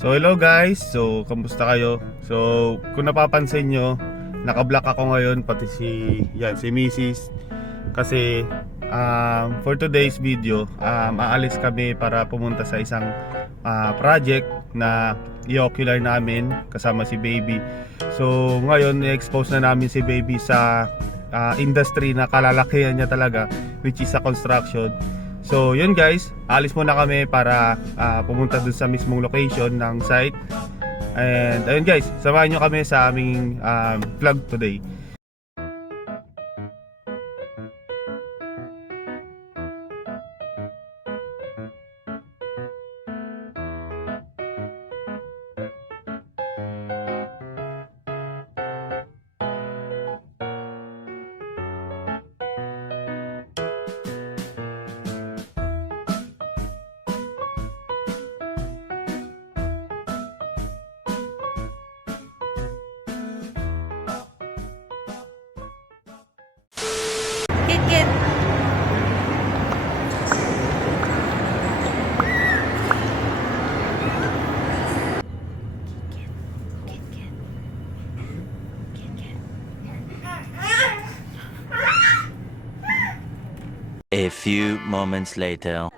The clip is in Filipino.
So hello guys, so kamusta kayo? So kung napapansin nyo, naka-block ako ngayon, pati si Mrs. Kasi for today's video, aalis kami para pumunta sa isang project na i-ocular namin kasama si baby. So ngayon i-expose na namin si baby sa industry na kalalakihan niya talaga, which is sa construction. So yun guys, alis muna kami para pumunta dun sa mismong location ng site. And ayun guys, samahan nyo kami sa aming vlog today. Kit. A few moments later.